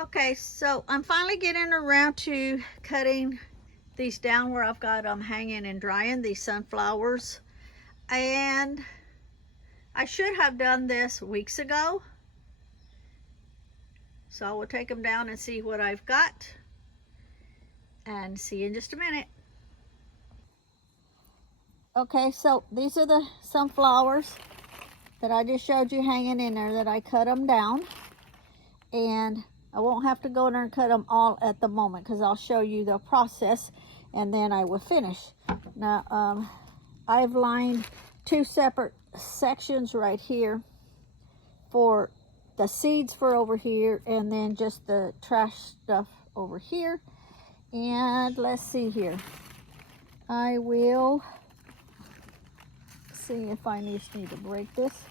Okay, so I'm finally getting around to cutting these down where I've got them hanging and drying, these sunflowers. And I should have done this weeks ago. So I will take them down and see what I've got. And see you in just a minute. Okay, so these are the sunflowers that I just showed you hanging in there that I cut them down. And I won't have to go in there and cut them all at the moment because I'll show you the process and then I will finish. Now, I've lined two separate sections right here for the seeds for over here and then just the trash stuff over here. And let's see here. I will see if I need to break this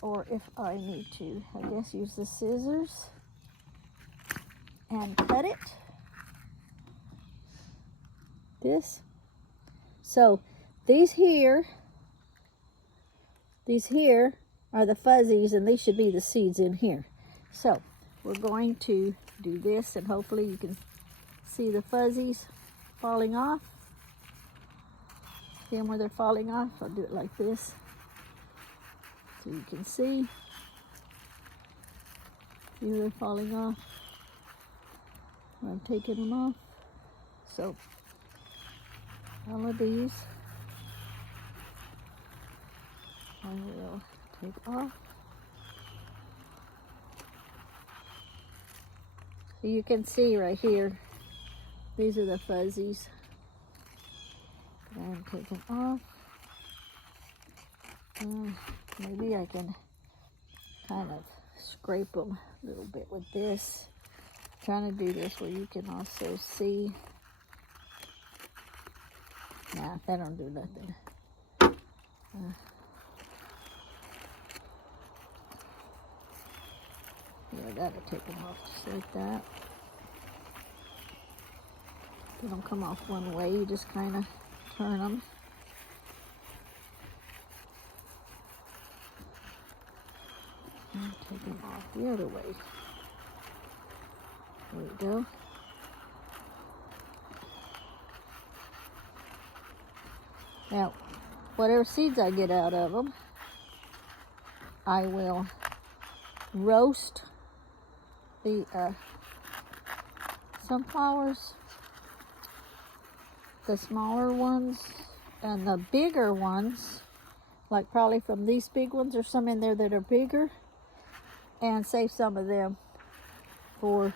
or if I need to, I guess, use the scissors and cut it. This. So these here are the fuzzies and these should be the seeds in here. So we're going to do this and hopefully you can see the fuzzies falling off. See them where they're falling off? I'll do it like this so you can see. See where they're falling off? I'm taking them off. So all of these I will take off. So you can see right here, these are the fuzzies. I'm taking off. Maybe I can kind of scrape them a little bit with this. I'm trying to do this where you can also see. Nah, that don't do nothing. Yeah, I gotta take them off just like that. They don't come off one way, you just kind of turn them. And take them off the other way. There we go. Now, whatever seeds I get out of them, I will roast the sunflowers, the smaller ones, and the bigger ones, like probably from these big ones or some in there that are bigger, and save some of them for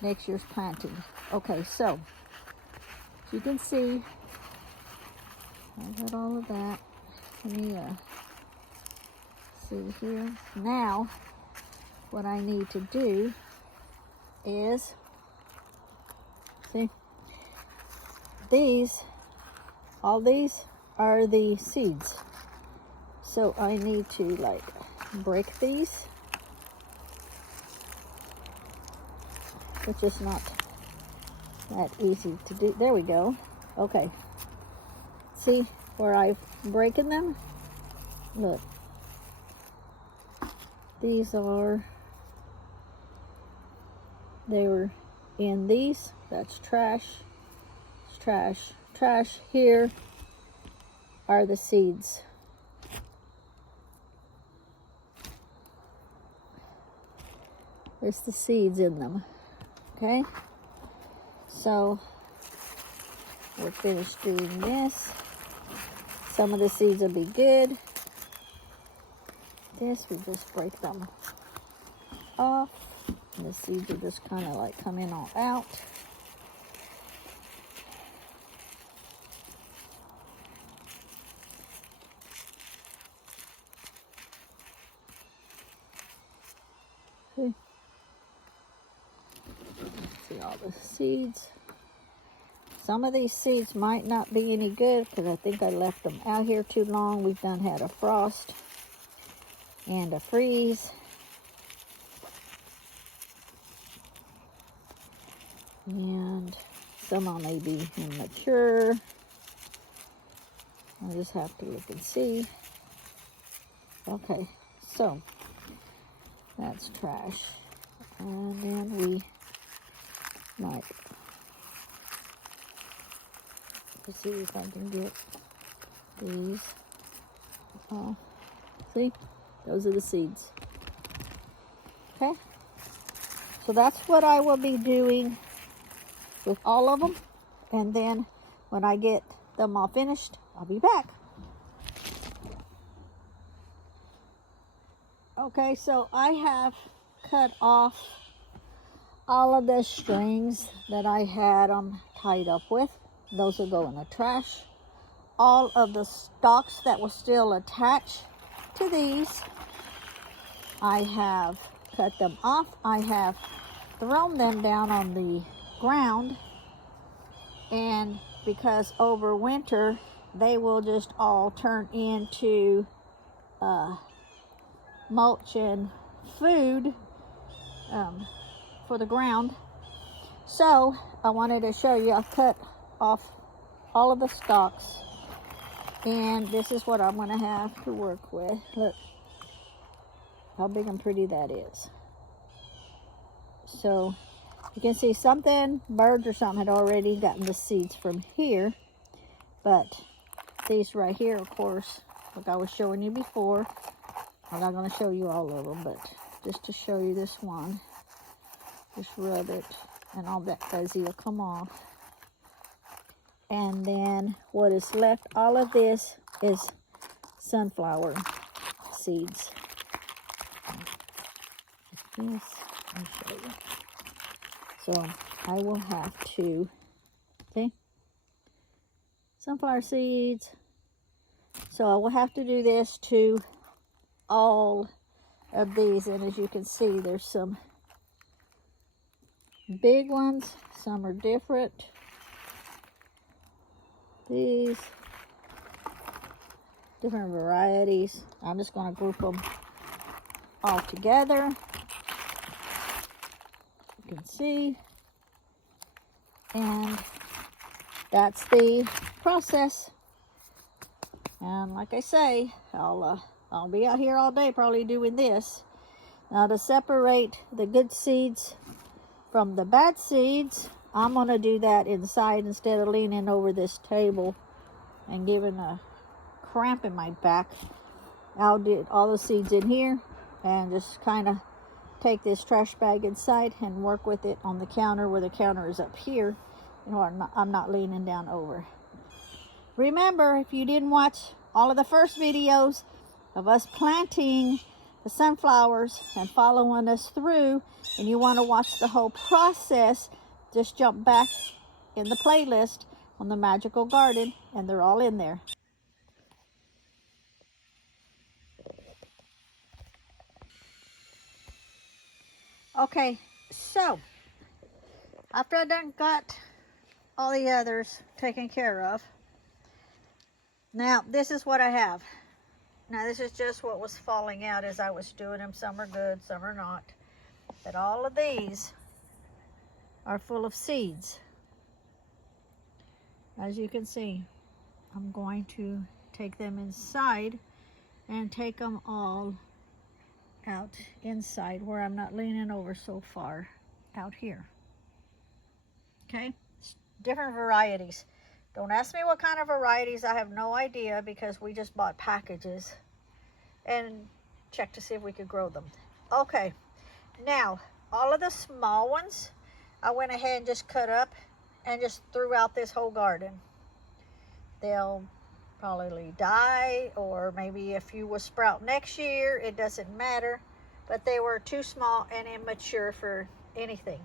next year's planting. Okay, so as you can see, I got all of that. Let me see here. Now, what I need to do is, see, all these are the seeds. So I need to like break these, which is not that easy to do. There we go. Okay. See where I've breaking them? Look. These are, they were in these. That's trash. It's trash. Trash here are the seeds. There's the seeds in them. Okay? So we're finished doing this. Some of the seeds will be good. This, we just break them off. And the seeds are just kind of like coming all out. See? See all the seeds. Some of these seeds might not be any good because I think I left them out here too long. We've done had a frost and a freeze. And some of them may be immature. I'll just have to look and see. Okay, so that's trash. And then we Right. Let's see if I can get these. See? Those are the seeds. Okay? So that's what I will be doing with all of them. And then when I get them all finished, I'll be back. Okay, so I have cut off all of the strings that I had them tied up with. Those will go in the trash. All of the stalks that were still attached to these, I have cut them off. I have thrown them down on the ground, and because over winter they will just all turn into mulch and food for the ground. So I wanted to show you, I cut off all of the stalks, and this is what I'm going to have to work with. Look how big and pretty that is. So you can see something, birds or something had already gotten the seeds from here, but these right here, of course, like I was showing you before, I'm not going to show you all of them, but just to show you this one, just rub it and all that fuzzy will come off. And then what is left, all of this is sunflower seeds. This, I'll show you. So I will have to, see, sunflower seeds. So I will have to do this to all of these, and as you can see, there's some big ones, some are different. These different varieties. I'm just going to group them all together. You can see, and that's the process. And like I say, I'll be out here all day probably doing this. Now to separate the good seeds from the bad seeds, I'm going to do that inside instead of leaning over this table and giving a cramp in my back. I'll do all the seeds in here and just kind of take this trash bag inside and work with it on the counter, where the counter is up here. You know, I'm not leaning down over. Remember, if you didn't watch all of the first videos of us planting the sunflowers and following us through, and you want to watch the whole process, just jump back in the playlist on the Magical Garden, and they're all in there. Okay, so after I done got all the others taken care of, now this is what I have. Now this is just what was falling out as I was doing them. Some are good, some are not. But all of these are full of seeds. As you can see, I'm going to take them inside and take them all out inside where I'm not leaning over so far out here. Okay, different varieties. Don't ask me what kind of varieties. I have no idea, because we just bought packages and checked to see if we could grow them. Okay, now all of the small ones I went ahead and just cut up and just threw out this whole garden. They'll probably die, or maybe a few will sprout next year. It doesn't matter, but they were too small and immature for anything.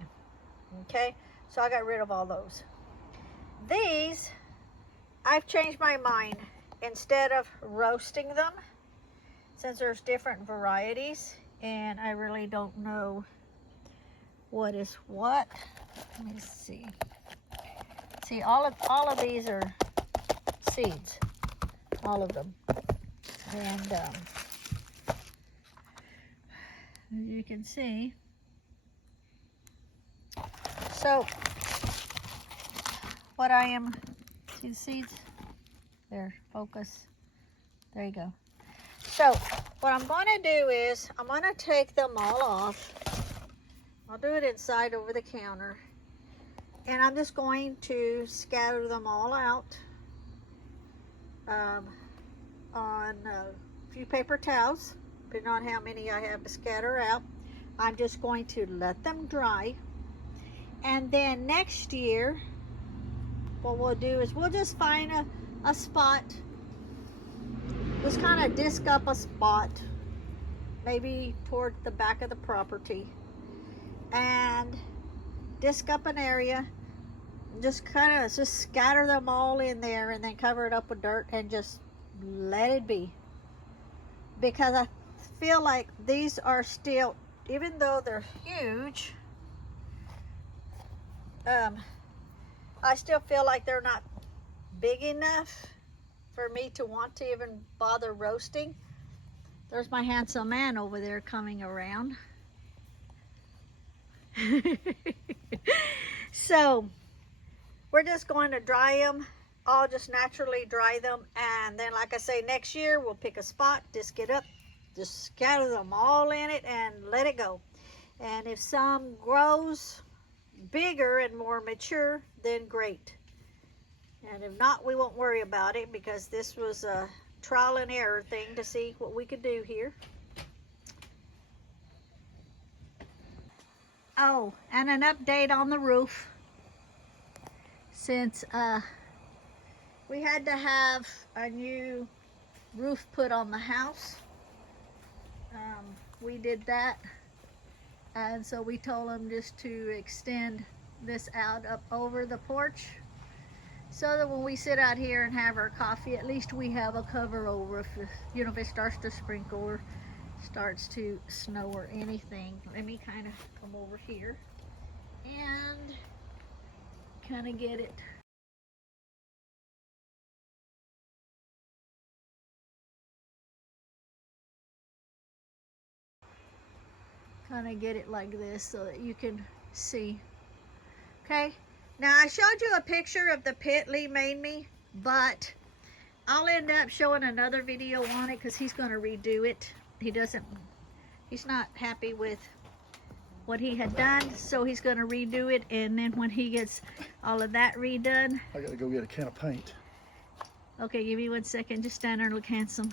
Okay, so I got rid of all those. These, I've changed my mind. Instead of roasting them, since there's different varieties and I really don't know what is what. Let me see. See, all of these are seeds, all of them. And as you can see, so what I am, see the seeds? There, focus. There you go. So what I'm going to do is I'm going to take them all off. I'll do it inside over the counter. And I'm just going to scatter them all out on a few paper towels, depending on how many I have to scatter out. I'm just going to let them dry. And then next year, what we'll do is we'll just find a spot, just kind of disc up a spot, maybe toward the back of the property, and disc up an area, just kind of just scatter them all in there, and then cover it up with dirt and just let it be. Because I feel like these are still, even though they're huge, I still feel like they're not big enough for me to want to even bother roasting. There's my handsome man over there coming around. So we're just going to dry them. I'll just naturally dry them, and then, like I say, next year we'll pick a spot, disc it up, just scatter them all in it and let it go. And if some grows bigger and more mature, then great. And if not, we won't worry about it, because this was a trial and error thing to see what we could do here. Oh, and an update on the roof. Since we had to have a new roof put on the house, we did that, and so we told them just to extend this out up over the porch, so that when we sit out here and have our coffee, at least we have a cover over if, you know, if it starts to sprinkle or starts to snow or anything. Let me kind of come over here and kind of get it. Kind of get it like this so that you can see. Okay, now I showed you a picture of the pit Lee made me, but I'll end up showing another video on it because he's going to redo it. He's not happy with what he had done, so he's going to redo it, and then when he gets all of that redone, I gotta go get a can of paint. Okay, give me 1 second, just stand there and look handsome.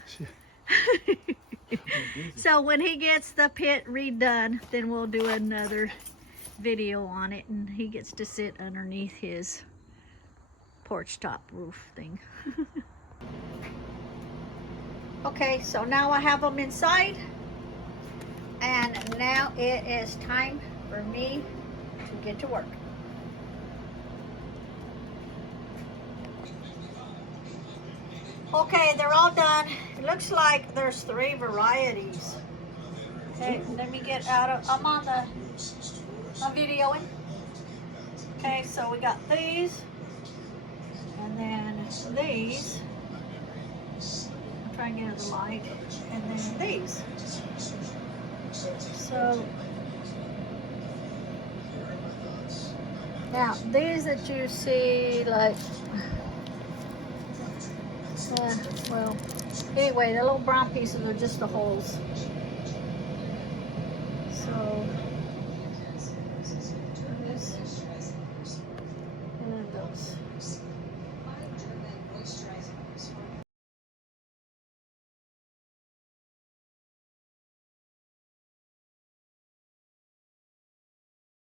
So when he gets the pit redone, then we'll do another video on it, and he gets to sit underneath his porch top roof thing. Okay, so now I have them inside, and now it is time for me to get to work. Okay, they're all done. It looks like there's 3 varieties. Okay, let me get out of, I'm videoing. Okay, so we got these, and then these. I'm trying to get the light, and then these. So, now these that you see, like, well, anyway, the little brown pieces are just the holes. So, this, and then those.